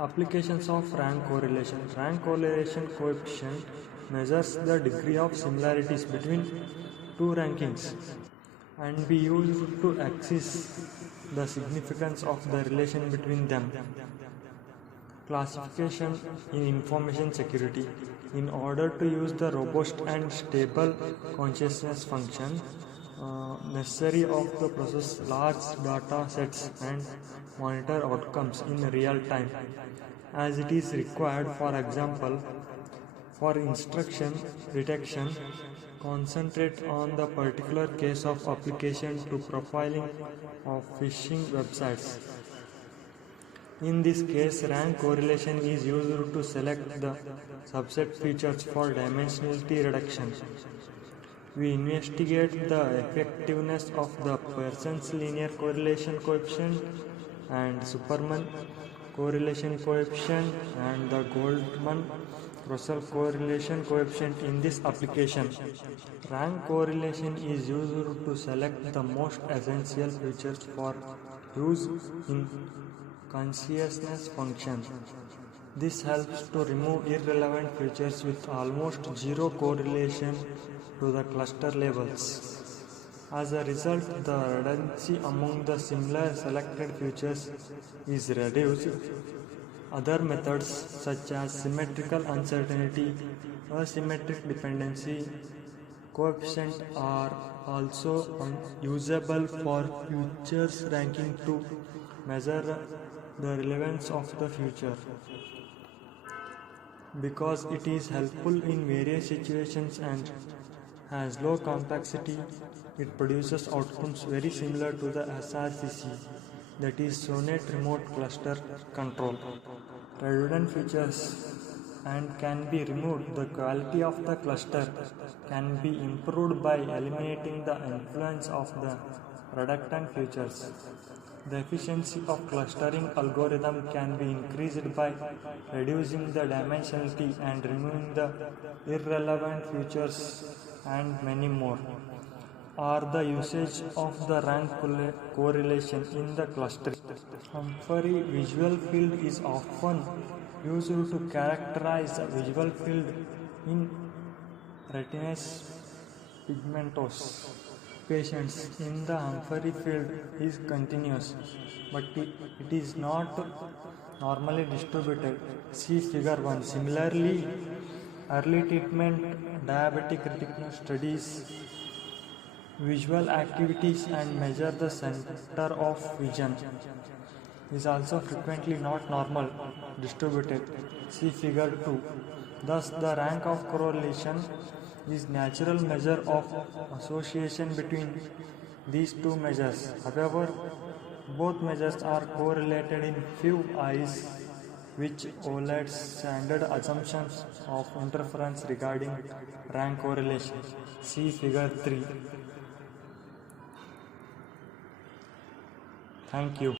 Applications of rank correlation. Rank correlation coefficient measures the degree of similarities between two rankings and be used to assess the significance of the relation between them. Classification in information security. In order to use the robust and stable consciousness function, necessary of the process large data sets and monitor outcomes in real time as it is required. For example, for instruction detection, concentrate on the particular case of application to profiling of phishing websites. In this case, rank correlation is used to select the subset features for dimensionality reduction. We investigate the effectiveness of the Pearson's linear correlation coefficient and Superman correlation coefficient and the Goldman-Russell correlation coefficient in this application. Rank correlation is used to select the most essential features for use in consciousness function. This helps to remove irrelevant features with almost zero correlation to the cluster labels. As a result, the redundancy among the similar selected features is reduced. Other methods such as symmetrical uncertainty, asymmetric dependency coefficient are also usable for futures ranking to measure the relevance of the future. Because it is helpful in various situations and has low complexity, it produces outcomes very similar to the SRCC, that is SONET remote cluster control. Redundant features and can be removed. The quality of the cluster can be improved by eliminating the influence of the redundant features. The efficiency of clustering algorithm can be increased by reducing the dimensionality and removing the irrelevant features and many more. Are the usage of the rank correlation in the clustering. Humphrey visual field is often used to characterize the visual field in retinitis pigmentosa patients. In the Humphrey field is continuous, but it is not normally distributed. See figure 1. Similarly, early treatment diabetic retina studies visual activities and measure the center of vision. Is also frequently not normal distributed. See figure 2. Thus, the rank of correlation is natural measure of association between these two measures. However, both measures are correlated in few eyes, which violates standard assumptions of interference regarding rank correlation. See figure 3. Thank you.